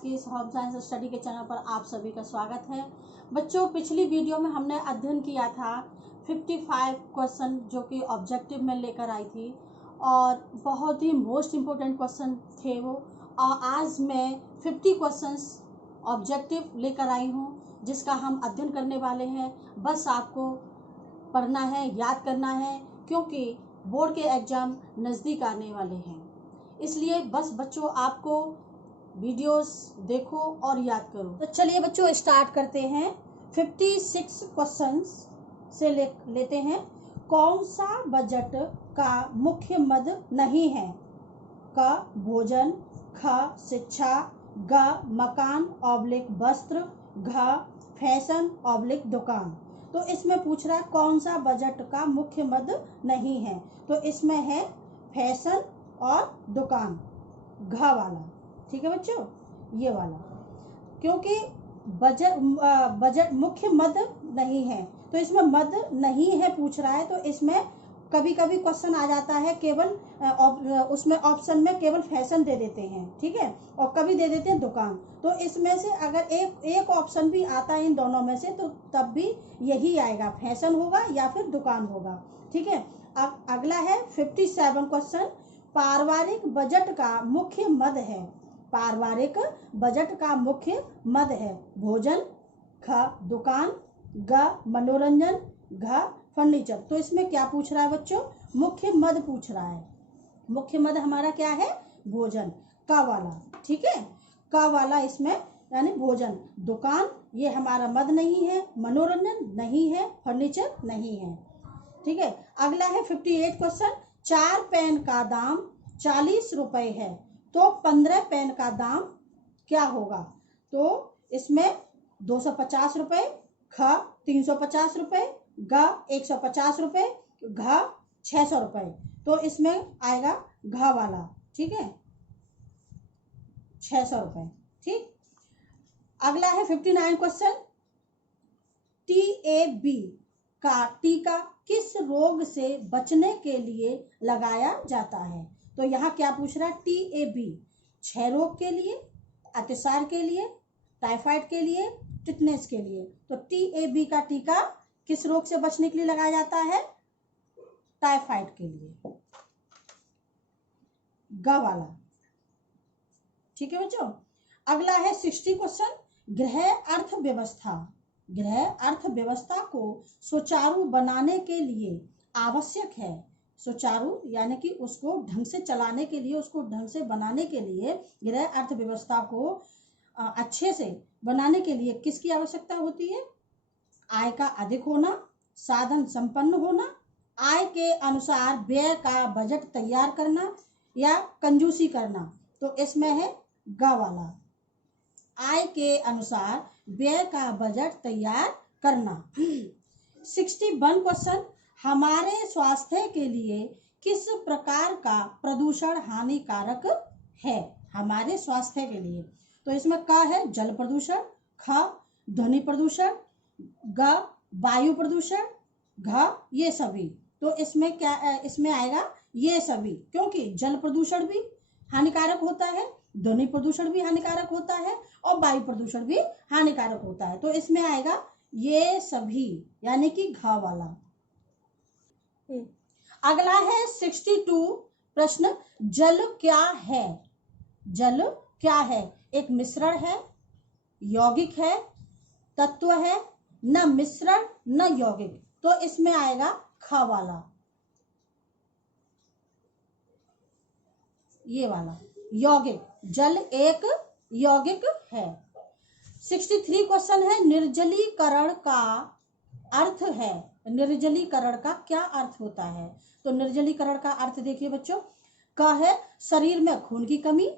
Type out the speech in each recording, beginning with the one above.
की इस home science study के चैनल पर आप सभी का स्वागत है। बच्चों, पिछली वीडियो में हमने अध्ययन किया था 55 क्वेश्चन जो कि ऑब्जेक्टिव में लेकर आई थी और बहुत ही मोस्ट इम्पोर्टेंट क्वेश्चन थे वो। और आज मैं 50 क्वेश्चंस ऑब्जेक्टिव लेकर आई हूँ जिसका हम अध्ययन करने वाले हैं। बस आपको पढ़ना है, याद करना है, क्योंकि बोर्ड के एग्ज़ाम नज़दीक आने वाले हैं। इसलिए बस बच्चों आपको वीडियोस देखो और याद करो। तो चलिए बच्चों स्टार्ट करते हैं। 56 क्वेश्चंस से लेते हैं। कौन सा बजट का मुख्य मद नहीं है? क भोजन, ख शिक्षा, ग मकान ऑब्लिक वस्त्र, घ फैशन ऑब्लिक दुकान। तो इसमें पूछ रहा है कौन सा बजट का मुख्य मद नहीं है। तो इसमें है फैशन और दुकान, घ वाला। ठीक है बच्चों, ये वाला, क्योंकि बजट मुख्य मद नहीं है तो इसमें मद नहीं है पूछ रहा है। तो इसमें कभी कभी क्वेश्चन आ जाता है केवल उसमें ऑप्शन में केवल फैशन दे देते हैं, ठीक है, और कभी दे देते हैं दुकान। तो इसमें से अगर एक ऑप्शन भी आता है इन दोनों में से तो तब भी यही आएगा, फैशन होगा या फिर दुकान होगा। ठीक है, अब अगला है 57 क्वेश्चन। पारिवारिक बजट का मुख्य मद है। पारिवारिक बजट का मुख्य मद है भोजन, ख दुकान, ग मनोरंजन, घ फर्नीचर। तो इसमें क्या पूछ रहा है बच्चों? मुख्य मद पूछ रहा है। मुख्य मद हमारा क्या है? भोजन, क वाला। ठीक है, क वाला इसमें यानी भोजन। दुकान ये हमारा मद नहीं है, मनोरंजन नहीं है, फर्नीचर नहीं है। ठीक है, अगला है 58 क्वेश्चन। 4 पेन का दाम 40 रुपए है तो 15 पेन का दाम क्या होगा? तो इसमें 250 रुपए, ख 350 रुपए, ग 150 रुपए, घ 600 रुपए। तो इसमें आएगा घ वाला। ठीक है, 600 रुपए। ठीक, अगला है 59 क्वेश्चन। TAB का टीका किस रोग से बचने के लिए लगाया जाता है? तो यहाँ क्या पूछ रहा है? TAB क्षय रोग के लिए, अतिसार के लिए, टाइफाइड के लिए, टिटनेस के लिए। तो TAB का टीका किस रोग से बचने के लिए लगाया जाता है? टाइफाइड के लिए, ग वाला। ठीक है बच्चों, अगला है 60 क्वेश्चन। गृह अर्थव्यवस्था, गृह अर्थव्यवस्था को सुचारू बनाने के लिए आवश्यक है। सुचारू यानी कि उसको ढंग से चलाने के लिए, उसको ढंग से बनाने के लिए, गृह अर्थव्यवस्था को अच्छे से बनाने के लिए किसकी आवश्यकता होती है? आय का अधिक होना, साधन संपन्न होना, आय के अनुसार व्यय का बजट तैयार करना या कंजूसी करना। तो इसमें है ग वाला, आय के अनुसार व्यय का बजट तैयार करना। 61 क्वेश्चन। हमारे स्वास्थ्य के लिए किस प्रकार का प्रदूषण हानिकारक है? हमारे स्वास्थ्य के लिए। तो इसमें क है जल प्रदूषण, ख ध्वनि प्रदूषण, ग वायु प्रदूषण, घ ये सभी। तो इसमें क्या इसमें आएगा ये सभी, क्योंकि जल प्रदूषण भी हानिकारक होता है, ध्वनि प्रदूषण भी हानिकारक होता है और वायु प्रदूषण भी हानिकारक होता है। तो इसमें आएगा ये सभी यानी कि घ वाला। अगला है 62 प्रश्न। जल क्या है? जल क्या है? एक मिश्रण है, यौगिक है, तत्व है, न मिश्रण न यौगिक। तो इसमें आएगा ख वाला, ये वाला यौगिक। जल एक यौगिक है। 63 क्वेश्चन है। निर्जलीकरण का अर्थ है। निर्जलीकरण का क्या अर्थ होता है? तो निर्जलीकरण का अर्थ देखिए बच्चों, क है शरीर में खून की कमी,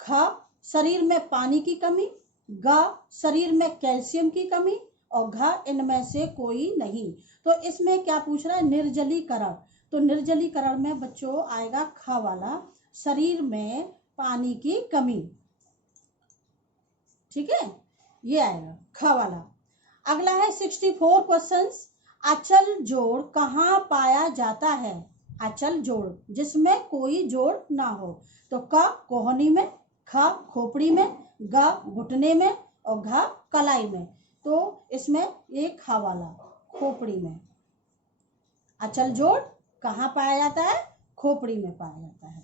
ख शरीर में पानी की कमी, ग शरीर में कैल्शियम की कमी और घ इनमें से कोई नहीं। तो इसमें क्या पूछ रहा है? निर्जलीकरण। तो निर्जलीकरण में बच्चों आएगा ख वाला, शरीर में पानी की कमी। ठीक है, ये आएगा ख वाला। अगला है 64 क्वेश्चंस। अचल जोड़ कहाँ पाया जाता है? अचल जोड़ जिसमें कोई जोड़ ना हो। तो क कोहनी में, ख खोपड़ी में, ग घुटने में और घ कलाई में। तो इसमें ये खा वाला खोपड़ी में। अचल जोड़ कहाँ पाया जाता है? खोपड़ी में पाया जाता है।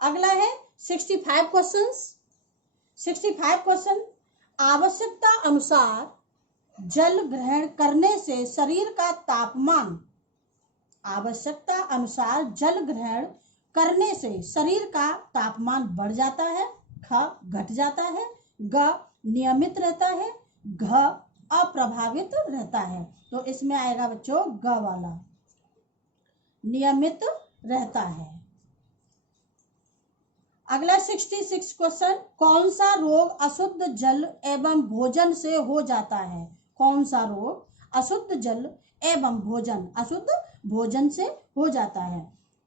अगला है 65 क्वेश्चंस। 65 क्वेश्चन, आवश्यकता अनुसार जल ग्रहण करने से शरीर का तापमान, आवश्यकता अनुसार जल ग्रहण करने से शरीर का तापमान बढ़ जाता है, ख घट जाता है, ग नियमित रहता है, घ अप्रभावित रहता है। तो इसमें आएगा बच्चों ग वाला, नियमित रहता है। अगला 66 क्वेश्चन, कौन सा रोग अशुद्ध जल एवं भोजन से हो जाता है? कौन सा रोग अशुद्ध जल एवं भोजन, अशुद्ध भोजन से हो जाता है?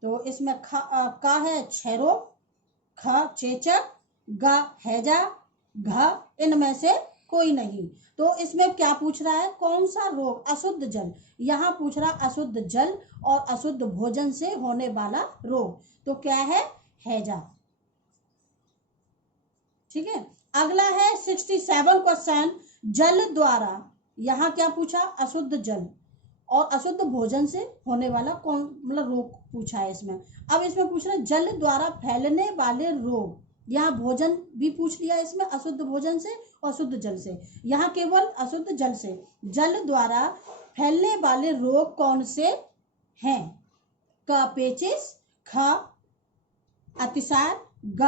तो इसमें का है क्षय रोग, ख चेचक, ग हैजा, घ इनमें से कोई नहीं। तो इसमें क्या पूछ रहा है? कौन सा रोग अशुद्ध जल, यहाँ पूछ रहा अशुद्ध जल और अशुद्ध भोजन से होने वाला रोग। तो क्या है? हैजा। ठीक है। अगला है 67 क्वेश्चन, जल द्वारा, यहाँ क्या पूछा? अशुद्ध जल और अशुद्ध भोजन से होने वाला कौन मतलब रोग पूछा है इसमें। अब इसमें पूछ रहा है जल द्वारा फैलने वाले रोग, यहाँ भोजन भी पूछ लिया इसमें, अशुद्ध भोजन से और अशुद्ध जल से, यहाँ केवल अशुद्ध जल से। जल द्वारा फैलने वाले रोग कौन से हैं? क पेचिस, ख अतिसार, ग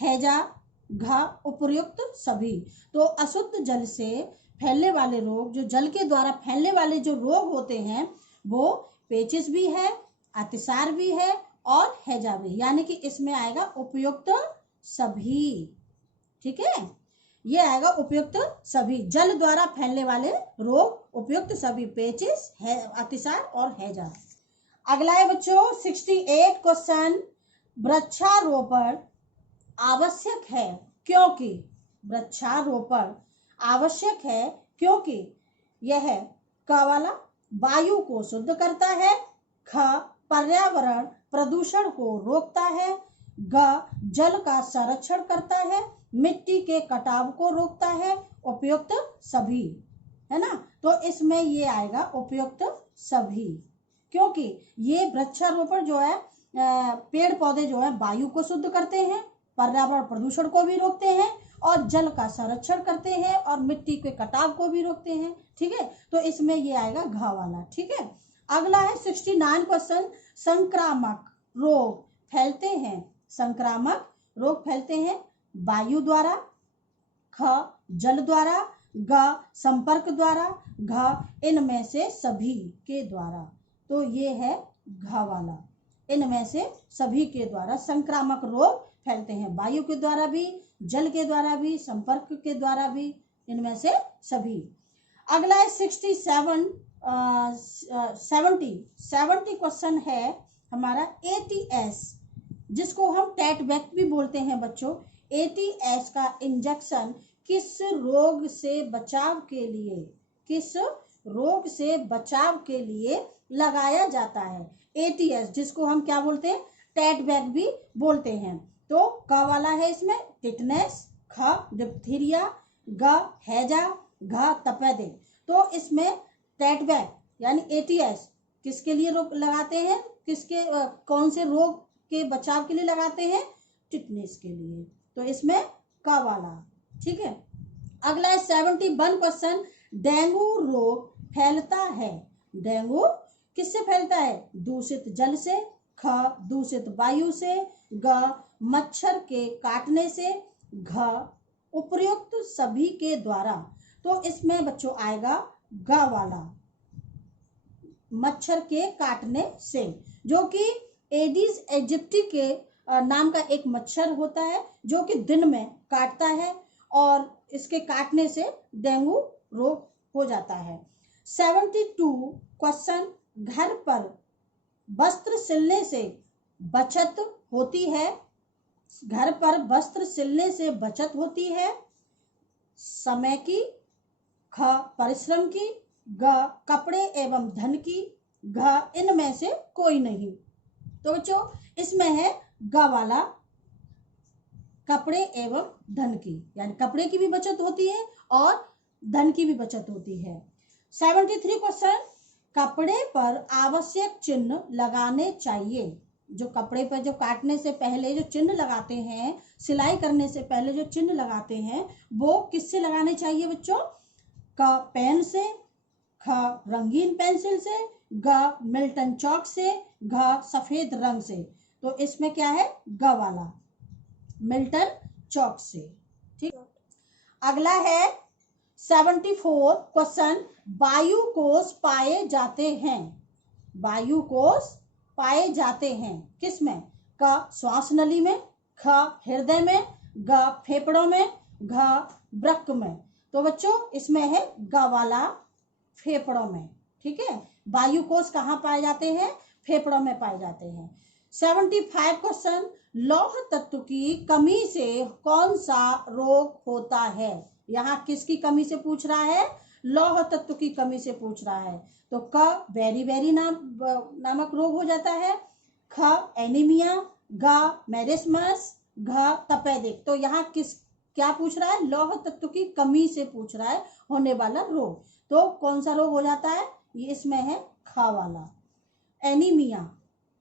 हैजा, घ उपर्युक्त सभी। तो अशुद्ध जल से फैलने वाले रोग, जो जल के द्वारा फैलने वाले जो रोग होते हैं वो पेचिस भी है, अतिसार भी है और हैजा भी, यानी कि इसमें आएगा उपयुक्त सभी। ठीक है, ये आएगा उपयुक्त सभी, जल द्वारा फैलने वाले रोग उपयुक्त सभी, पेचिस है, अतिसार और हैजा। अगला है बच्चों 68 क्वेश्चन, वृक्षारोपण आवश्यक है क्योंकि, वृक्षारोपण आवश्यक है क्योंकि यह क वाला वायु को शुद्ध करता है, ख पर्यावरण प्रदूषण को रोकता है, ग जल का संरक्षण करता है, मिट्टी के कटाव को रोकता है, उपयुक्त सभी, है ना। तो इसमें ये आएगा उपयुक्त सभी, क्योंकि ये वृक्षारोपण जो है पेड़ पौधे जो है वायु को शुद्ध करते हैं, पर्यावरण प्रदूषण को भी रोकते हैं और जल का संरक्षण करते हैं और मिट्टी के कटाव को भी रोकते हैं। ठीक है, तो इसमें ये आएगा घ वाला। ठीक है। अगला है 69 क्वेश्चन, संक्रामक रोग फैलते हैं, संक्रामक रोग फैलते हैं वायु द्वारा, ख जल द्वारा, ग संपर्क द्वारा, घ इनमें से सभी के द्वारा। तो ये है घ वाला, इनमें से सभी के द्वारा संक्रामक रोग फैलते हैं, वायु के द्वारा भी, जल के द्वारा भी, संपर्क के द्वारा भी, इनमें से सभी। अगला है 70 क्वेश्चन है हमारा ATS, जिसको हम टैट बैक भी बोलते हैं बच्चों। ATS का इंजेक्शन किस रोग से बचाव के लिए, किस रोग से बचाव के लिए लगाया जाता है? ATS जिसको हम क्या बोलते हैं? टैट बैक भी बोलते हैं। तो क वाला है इसमें टिटनेस, ख डिप्थीरिया, ग हैजा, घ तपेदिक। तो इसमें टैट बैक यानी ATS किसके लिए रोग लगाते हैं, किसके कौन से रोग के बचाव के लिए लगाते हैं? टिटनेस के लिए। तो इसमें क वाला। ठीक है। अगला है 71 क्वेश्चन, डेंगू रोग फैलता है, डेंगू किससे फैलता है? दूषित जल से, ख दूषित वायु से, ग मच्छर के काटने से, घ उपर्युक्त सभी के द्वारा। तो इसमें बच्चों आएगा ग वाला, मच्छर के काटने से, जो कि एडिस एजिप्टी के नाम का एक मच्छर होता है जो कि दिन में काटता है और इसके काटने से डेंगू रोग हो जाता है। 72 क्वेश्चन, घर पर वस्त्र सिलने से बचत होती है, घर पर वस्त्र सिलने से बचत होती है, समय की, ख परिश्रम की, ग कपड़े एवं धन की, घ इनमें से कोई नहीं। तो बच्चों इसमें है ग वाला, कपड़े एवं धन की, यानी कपड़े की भी बचत होती है और धन की भी बचत होती है। 73 क्वेश्चन, कपड़े पर आवश्यक चिन्ह लगाने चाहिए। जो कपड़े पर जो काटने से पहले जो चिन्ह लगाते हैं, सिलाई करने से पहले जो चिन्ह लगाते हैं, वो किससे लगाने चाहिए बच्चों? क पेन से, ख रंगीन पेंसिल से, ग मिल्टन चौक से, घ सफेद रंग से। तो इसमें क्या है? ग वाला, मिल्टन चौक से। ठीक, अगला है 74 क्वेश्चन, वायु कोष पाए जाते हैं। वायु कोष पाए जाते हैं किसमें? क श्वास नली में, ख हृदय में, ग फेफड़ों में, घ वृक्क में। तो बच्चों इसमें है ग वाला, फेफड़ों में। ठीक है, वायु कोष कहाँ पाए जाते हैं? फेफड़ों में पाए जाते हैं। 75 क्वेश्चन, लौह तत्व की कमी से कौन सा रोग होता है? यहाँ किसकी कमी से पूछ रहा है? लौह तत्व की कमी से पूछ रहा है। तो क बेरी नामक रोग हो जाता है, ख एनीमिया, ग मेरिस्मस, घ तपेदिक। तो यहाँ क्या पूछ रहा है? लौह तत्व की कमी से पूछ रहा है होने वाला रोग। तो कौन सा रोग हो जाता है? ये इसमें है ख वाला, एनीमिया।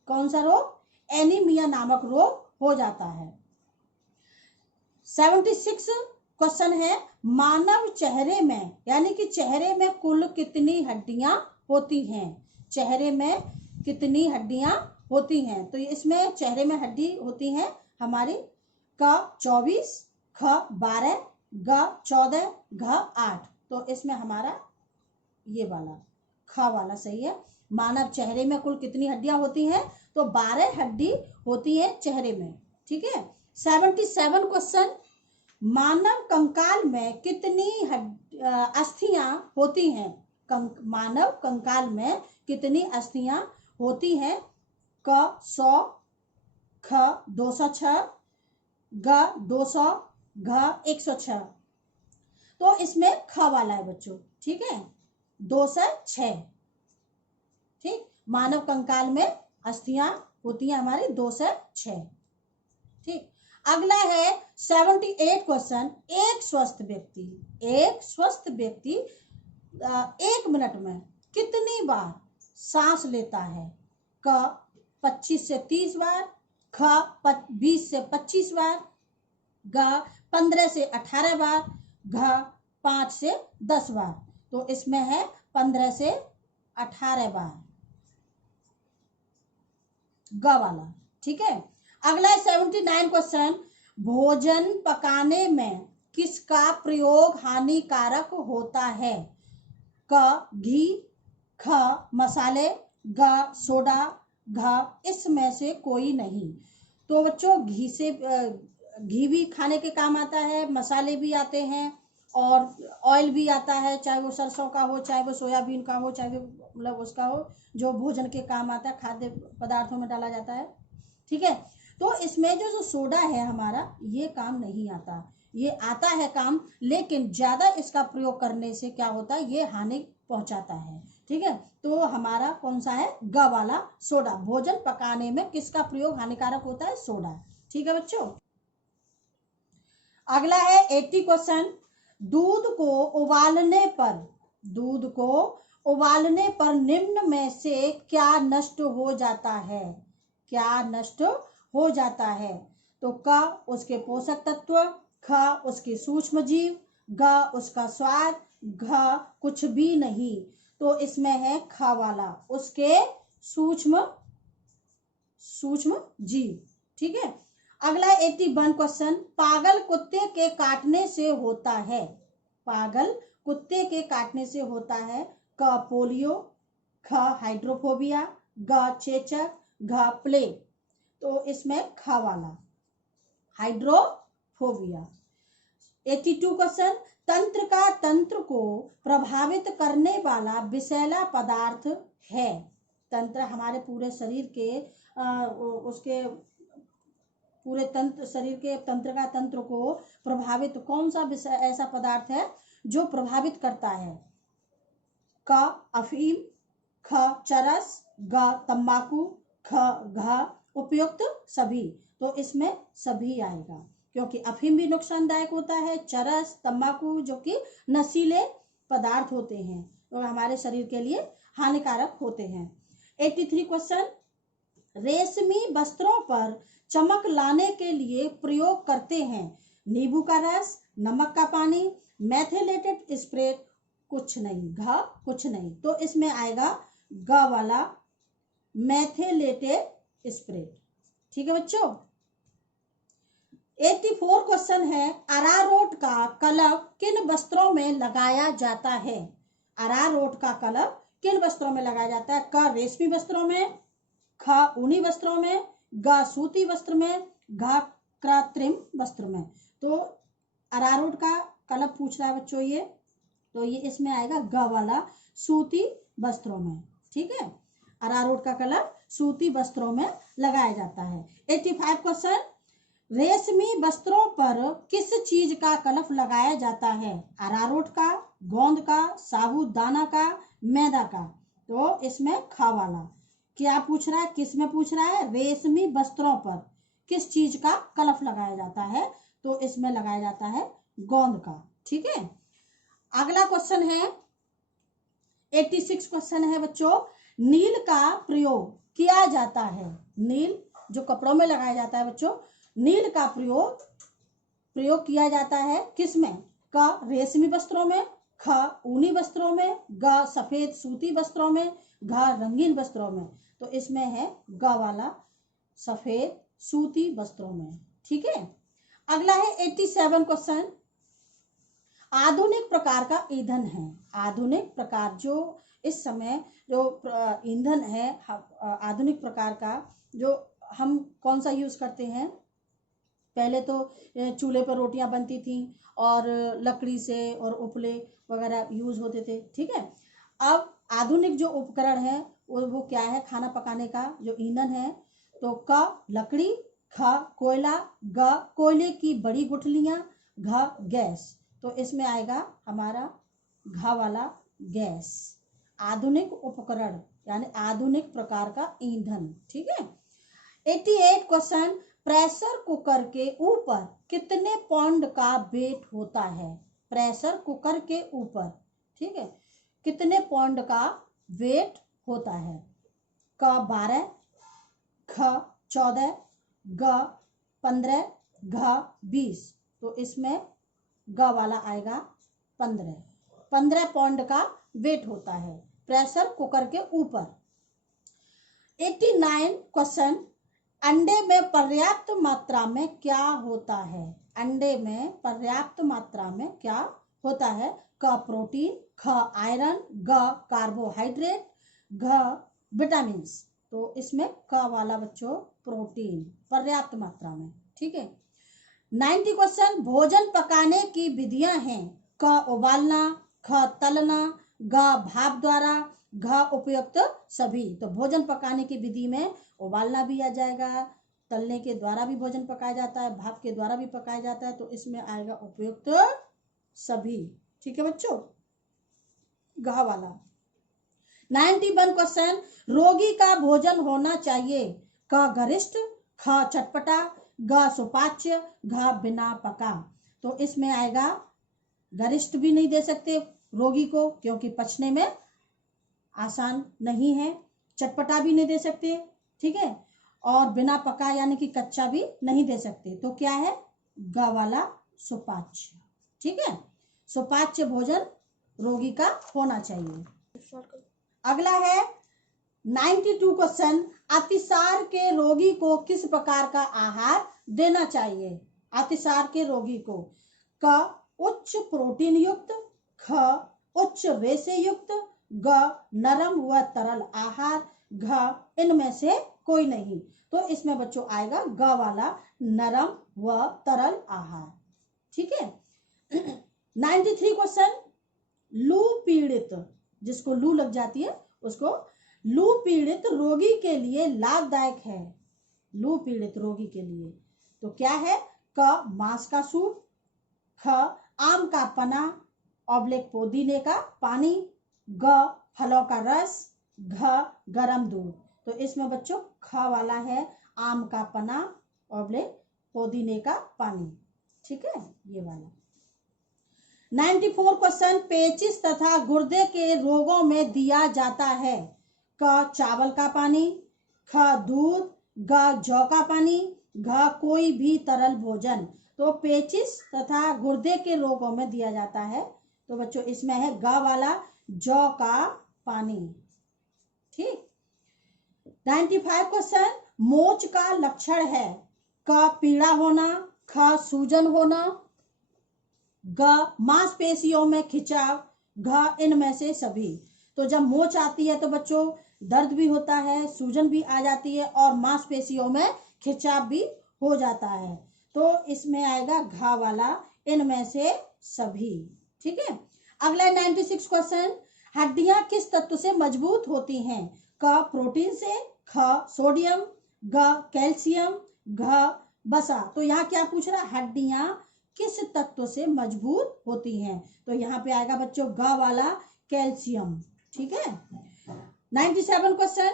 कौन सा रोग? एनीमिया नामक रोग हो जाता है। 76 क्वेश्चन है, मानव चेहरे में, यानी कि चेहरे में कुल कितनी हड्डियां होती हैं? चेहरे में कितनी हड्डियां होती हैं? तो इसमें चेहरे में हड्डी होती हैं हमारी क 24, ख 12, ग 14, घ 8। तो इसमें हमारा ये वाला ख वाला सही है। मानव चेहरे में कुल कितनी हड्डियां होती हैं? तो 12 हड्डी होती है चेहरे में। ठीक है। 77 क्वेश्चन, मानव कंकाल में कितनी अस्थियां होती हैं? मानव कंकाल में कितनी अस्थियां होती हैं? क 100, ख 206, ग 200, घ 106। तो इसमें ख वाला है बच्चों। ठीक है, 206। ठीक, मानव कंकाल में अस्थियां होती हैं हमारी 206। ठीक, अगला है 78 क्वेश्चन, एक स्वस्थ व्यक्ति 1 मिनट में कितनी बार सांस लेता है? क 25 से 30 बार, ख 20 से 25 बार, ग 15 से 18 बार, घ 5 से 10 बार। तो इसमें है 15 से 18 बार, ग वाला। ठीक है, अगला है 79 क्वेश्चन, भोजन पकाने में किसका प्रयोग हानिकारक होता है? क घी, ख मसाले, ग सोडा, घ इसमें से कोई नहीं। तो बच्चों घी भी खाने के काम आता है, मसाले भी आते हैं और ऑयल भी आता है, चाहे वो सरसों का हो, चाहे वो सोयाबीन का हो, चाहे वो मतलब उसका हो, जो भोजन के काम आता है, खाद्य पदार्थों में डाला जाता है। ठीक है, तो इसमें जो सोडा है हमारा, ये काम नहीं आता। ये आता है काम, लेकिन ज्यादा इसका प्रयोग करने से क्या होता है? ये हानि पहुंचाता है। ठीक है, तो हमारा कौन सा है? ग वाला, सोडा। भोजन पकाने में किसका प्रयोग हानिकारक होता है? सोडा। ठीक है बच्चों, अगला है 80 क्वेश्चन, दूध को उबालने पर निम्न में से क्या नष्ट हो जाता है? क्या नष्ट हो जाता है? तो क उसके पोषक तत्व, ख उसके सूक्ष्म जीव, ग उसका स्वाद, घ कुछ भी नहीं। तो इसमें है ख वाला, उसके सूक्ष्म जीव। ठीक है, अगला 81 क्वेश्चन, पागल कुत्ते के काटने से होता है। पागल कुत्ते के काटने से होता है क पोलियो, ख हाइड्रोफोबिया, ग चेचक, घ प्लेग। तो इसमें ख वाला, हाइड्रोफोबिया। 82 क्वेश्चन, तंत्र को प्रभावित करने वाला विषैला पदार्थ है। तंत्र हमारे पूरे शरीर के उसके पूरे शरीर के तंत्र को प्रभावित कौन सा ऐसा पदार्थ है जो प्रभावित करता है? क अफीम, ख चरस, ग तंबाकू, घ उपयुक्त सभी। तो इसमें सभी आएगा, क्योंकि अफीम भी नुकसानदायक होता है, चरस, तंबाकू जो कि नशीले पदार्थ होते हैं और हमारे शरीर के लिए हानिकारक होते हैं। 83 क्वेश्चन, रेशमी वस्त्रों पर चमक लाने के लिए प्रयोग करते हैं नींबू का रस, नमक का पानी, मेथिलेटेड स्प्रे, कुछ नहीं, कुछ नहीं। तो इसमें आएगा ग वाला मेथिलेटेड स्प्रे। ठीक है बच्चों। 84 क्वेश्चन है, अरारोट का कलर किन वस्त्रों में लगाया जाता है? अरारोट का कलर किन वस्त्रों में लगाया जाता है? क रेशमी वस्त्रों में, ख ऊनी वस्त्रों में, ग सूती वस्त्र में, घ कृत्रिम वस्त्र में। तो अरारोट का कलर पूछ रहा है बच्चों ये, तो ये इसमें आएगा ग वाला सूती वस्त्रों में। ठीक है, अरारोट का कलर सूती वस्त्रों में लगाया जाता है। 85 क्वेश्चन, रेशमी वस्त्रों पर किस चीज का कलफ लगाया जाता है? अरारोट का, गोंद का, साबूदाना का, मैदा का। तो इसमें ख वाला क्या पूछ रहा है, किस में पूछ रहा है? रेशमी वस्त्रों पर किस चीज का कलफ लगाया जाता है? तो इसमें लगाया जाता है गोंद का। ठीक है, अगला क्वेश्चन है 86 क्वेश्चन है बच्चों, नील का प्रयोग किया जाता है। नील जो कपड़ों में लगाया जाता है बच्चों, नील का प्रयोग किया जाता है किसमें? क रेशमी वस्त्रों में, ख ऊनी वस्त्रों में, ग सफेद सूती वस्त्रों में, घ रंगीन वस्त्रों में। तो इसमें है ग वाला सफेद सूती वस्त्रों में। ठीक है, अगला है 87 क्वेश्चन, आधुनिक प्रकार का ईंधन है। आधुनिक प्रकार जो इस समय जो ईंधन है आधुनिक प्रकार का, जो हम कौन सा यूज करते हैं? पहले तो चूल्हे पर रोटियां बनती थी और लकड़ी से और उपले वगैरह यूज होते थे। ठीक है, अब आधुनिक जो उपकरण है वो क्या है? खाना पकाने का जो ईंधन है। तो क लकड़ी, ख कोयला, ग कोयले की बड़ी गुठलियां, घ गैस। तो इसमें आएगा हमारा घ वाला गैस, आधुनिक उपकरण यानी आधुनिक प्रकार का ईंधन। ठीक है, 88 क्वेश्चन, प्रेशर कुकर के ऊपर कितने पाउंड का वेट होता है? प्रेशर कुकर के ऊपर, ठीक है, कितने पाउंड का वेट होता है? क 12, ख 14, ग 15, घ 20। तो इसमें ग वाला आएगा 15 पाउंड का वेट होता है प्रेशर कुकर के ऊपर। 89 क्वेश्चन, अंडे में पर्याप्त मात्रा में क्या होता है? अंडे में पर्याप्त मात्रा में क्या होता है? क प्रोटीन, ख आयरन, ग कार्बोहाइड्रेट, घ विटामिन। तो इसमें क वाला बच्चों प्रोटीन पर्याप्त मात्रा में। ठीक है, 90 क्वेश्चन, भोजन पकाने की विधियां हैं। क उबालना, ख तलना, ग भाप द्वारा, घ उपयुक्त सभी। तो भोजन पकाने की विधि में उबालना भी आ जाएगा, तलने के द्वारा भी भोजन पकाया जाता है, भाप के द्वारा भी पकाया जाता है। तो इसमें आएगा उपयुक्त सभी। ठीक है बच्चों, घ वाला। 91 क्वेश्चन, रोगी का भोजन होना चाहिए। क गरिष्ठ, ख चटपटा, ग सुपाच्य, घ बिना पका। तो इसमें आएगा गरिष्ठ भी नहीं दे सकते रोगी को क्योंकि पचने में आसान नहीं है, चटपटा भी नहीं दे सकते। ठीक है, और बिना पका यानी कि कच्चा भी नहीं दे सकते। तो क्या है? ग वाला सुपाच्य। ठीक है, सुपाच्य भोजन रोगी का होना चाहिए। अगला है 92 क्वेश्चन, अतिसार के रोगी को किस प्रकार का आहार देना चाहिए? अतिसार के रोगी को क उच्च प्रोटीन युक्त, ख उच्च रेशे युक्त, ग नरम व तरल आहार, घ इनमें से कोई नहीं। तो इसमें बच्चों आएगा ग वाला नरम व तरल आहार। ठीक है, 93 क्वेश्चन, लू पीड़ित, जिसको लू लग जाती है उसको लू पीड़ित रोगी के लिए लाभदायक है। लू पीड़ित रोगी के लिए तो क्या है? क मांस का सूप, ख आम का पना ऑब्लिक पुदीने का पानी, ग फलों का रस, घ गरम दूध। तो इसमें बच्चों ख वाला है आम का पना ऑब्लिक पुदीने का पानी। ठीक है, ये वाला। 94 क्वेश्चन, पेचिस तथा गुर्दे के रोगों में दिया जाता है। क चावल का पानी, ख दूध, ग जौ का पानी, घ कोई भी तरल भोजन। तो पेचिस तथा गुर्दे के रोगों में दिया जाता है, तो बच्चों इसमें है ग वाला, जौ का पानी। ठीक। 95 क्वेश्चन, मोच का लक्षण है। क पीड़ा होना, ख सूजन होना, ग मांसपेशियों में खिंचाव, घ इनमें से सभी। तो जब मोच आती है तो बच्चों दर्द भी होता है, सूजन भी आ जाती है और मांसपेशियों में खिंचाव भी हो जाता है। तो इसमें आएगा घ वाला, इनमें से सभी। ठीक है। अगला 96 क्वेश्चन, हड्डियां किस तत्व से मजबूत होती हैं। क प्रोटीन से, ख सोडियम, ग कैल्शियम, घ बसा। तो यहाँ क्या पूछ रहा है, हड्डियां किस तत्व से मजबूत होती हैं। तो यहाँ पे आएगा बच्चों ग वाला, कैल्शियम। ठीक है। 97 क्वेश्चन,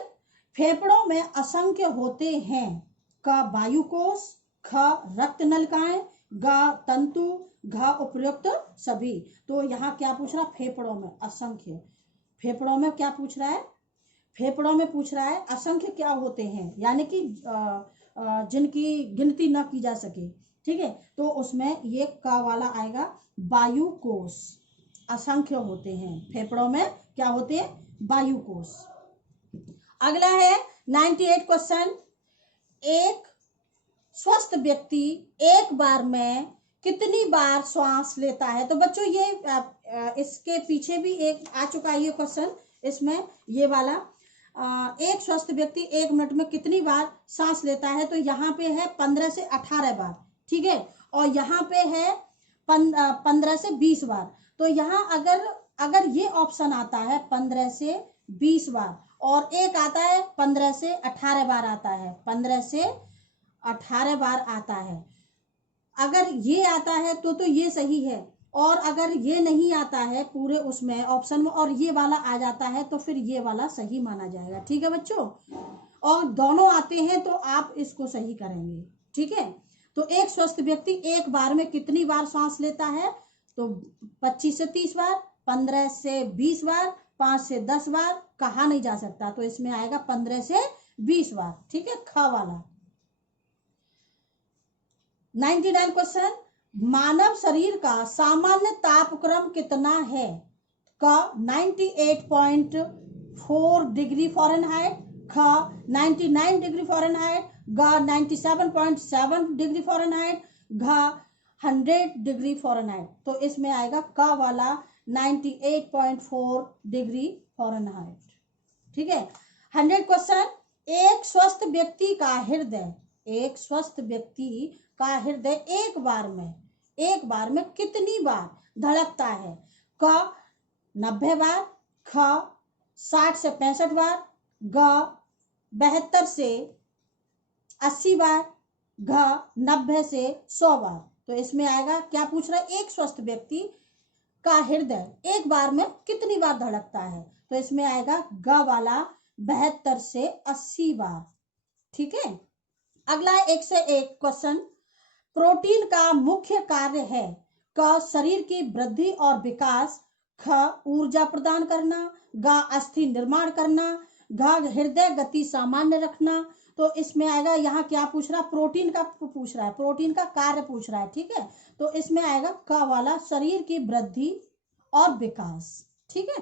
फेफड़ों में असंख्य होते हैं। क वायुकोश, ख रक्त नलिकाएं, ग तंतु, घ उपयुक्त सभी। तो यहाँ क्या पूछ रहा है, फेफड़ों में असंख्य। फेफड़ों में क्या पूछ रहा है, फेफड़ों में पूछ रहा है असंख्य क्या होते हैं, यानी कि जिनकी गिनती न की जा सके। ठीक है, तो उसमें ये क वाला आएगा, वायुकोश। असंख्य होते हैं फेफड़ों में, क्या होते हैं, वायुकोश। अगला है 98 क्वेश्चन, एक स्वस्थ व्यक्ति एक बार में कितनी बार श्वास लेता है। तो बच्चों ये इसके पीछे भी एक आ चुका है ये क्वेश्चन, इसमें ये वाला एक स्वस्थ व्यक्ति 1 मिनट में कितनी बार सांस लेता है। तो यहाँ पे है 15 से 18 बार। ठीक है, और यहाँ पे है 15 से 20 बार। तो यहाँ अगर ये ऑप्शन आता है 15 से 20 बार, और एक आता है 15 से 18 बार आता है, 15 से 18 बार आता है। अगर ये आता है तो ये सही है, और अगर ये नहीं आता है पूरे उसमें ऑप्शन में और ये वाला आ जाता है तो फिर ये वाला सही माना जाएगा। ठीक है बच्चों, और दोनों आते हैं तो आप इसको सही करेंगे। ठीक है, तो एक स्वस्थ व्यक्ति एक बार में कितनी बार सांस लेता है। तो 25 से 30 बार, 15 से 20 बार, 5 से 10 बार, कहा नहीं जा सकता। तो इसमें आएगा 15 से 20 बार। ठीक है, ख वाला। 99 क्वेश्चन, मानव शरीर का सामान्य तापक्रम कितना है। क 98.4 डिग्री फ़ारेनहाइट, ख 99 डिग्री फ़ारेनहाइट, ग 97.7 डिग्री फ़ारेनहाइट, घ 100 डिग्री फ़ारेनहाइट। तो इसमें आएगा क वाला, 98.4 डिग्री फ़ारेनहाइट। ठीक है। 100 क्वेश्चन, एक स्वस्थ व्यक्ति का हृदय, एक स्वस्थ व्यक्ति का हृदय एक बार में कितनी बार धड़कता है। क 90 बार, ख 60 से 65 बार, ग 72 से 80 बार, घ 90 से 100 बार। तो इसमें आएगा, क्या पूछ रहा है, एक स्वस्थ व्यक्ति का हृदय एक बार में कितनी बार धड़कता है। तो इसमें आएगा ग वाला, 72 से 80 बार। ठीक है। अगला 101 क्वेश्चन, प्रोटीन का मुख्य कार्य है। क शरीर की वृद्धि और विकास, ख ऊर्जा प्रदान करना, ग अस्थि निर्माण करना, घ हृदय गति सामान्य रखना। तो इसमें आएगा, यहाँ क्या पूछ रहा है, प्रोटीन का पूछ रहा है, प्रोटीन का कार्य पूछ रहा है। ठीक है, तो इसमें आएगा क वाला, शरीर की वृद्धि और विकास। ठीक है।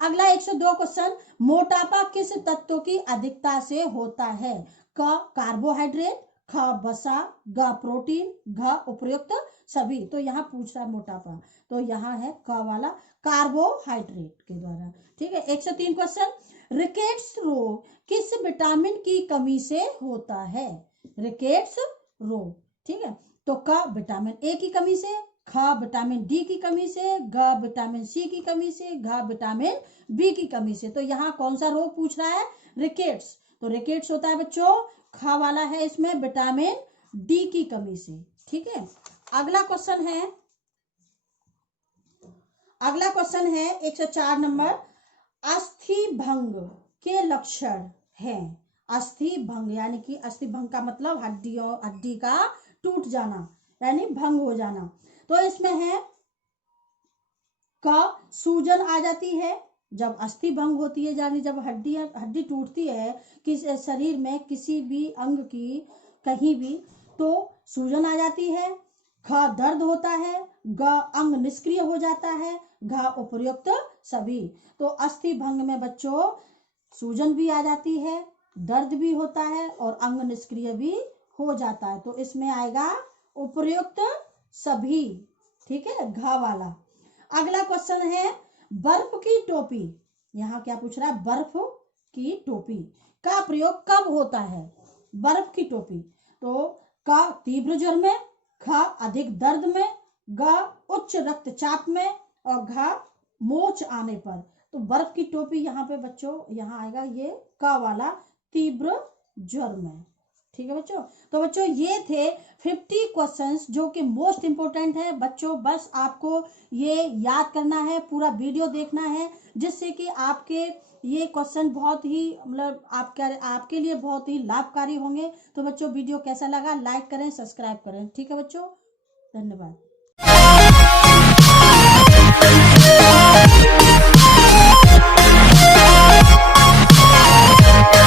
अगला 102 क्वेश्चन, मोटापा किस तत्व की अधिकता से होता है। क कार्बोहाइड्रेट, ख वसा, ग प्रोटीन, घ उपयुक्त सभी। तो यहाँ पूछ रहा है मोटापा, तो यहाँ है क वाला, कार्बोहाइड्रेट के द्वारा। ठीक है। 103 क्वेश्चन, रिकेट्स रोग किस विटामिन की कमी से होता है। रिकेट्स रोग, ठीक है, तो क विटामिन ए की कमी से, ख विटामिन डी की कमी से, ग विटामिन सी की कमी से, घ विटामिन बी की कमी से। तो यहाँ कौन सा रोग पूछ रहा है, रिकेट्स। तो रिकेट्स होता है बच्चों, ख वाला है इसमें, विटामिन डी की कमी से। ठीक है। अगला क्वेश्चन है 104 नंबर, अस्थि भंग के लक्षण हैं। अस्थि भंग यानी कि अस्थि भंग का मतलब हड्डी का टूट जाना, यानी भंग हो जाना। तो इसमें है क, सूजन आ जाती है, जब अस्थि भंग होती है यानी जब हड्डी टूटती है किस शरीर में किसी भी अंग की कहीं भी, तो सूजन आ जाती है। ख, दर्द होता है। ग, अंग निष्क्रिय हो जाता है। घ, उपर्युक्त सभी। तो अस्थि भंग में बच्चों सूजन भी आ जाती है, दर्द भी होता है और अंग निष्क्रिय भी हो जाता है। तो इसमें आएगा उपर्युक्त सभी। ठीक है, घ वाला। अगला क्वेश्चन है बर्फ की टोपी। यहाँ क्या पूछ रहा है, बर्फ की टोपी का प्रयोग कब होता है। बर्फ की टोपी, तो क, तीव्र ज्वर में। ख, अधिक दर्द में। ग, उच्च रक्तचाप में। और घ, मोच आने पर। तो बर्फ की टोपी यहाँ पे बच्चों यहाँ आएगा ये क वाला, तीव्र ज्वर में। ठीक है बच्चों। तो बच्चों ये थे 50 क्वेश्चंस जो कि मोस्ट इंपोर्टेंट है बच्चों। बस आपको ये याद करना है, पूरा वीडियो देखना है, जिससे कि आपके ये क्वेश्चन बहुत ही मतलब आपके लिए बहुत ही लाभकारी होंगे। तो बच्चों वीडियो कैसा लगा, लाइक करें, सब्सक्राइब करें। ठीक है बच्चों, धन्यवाद।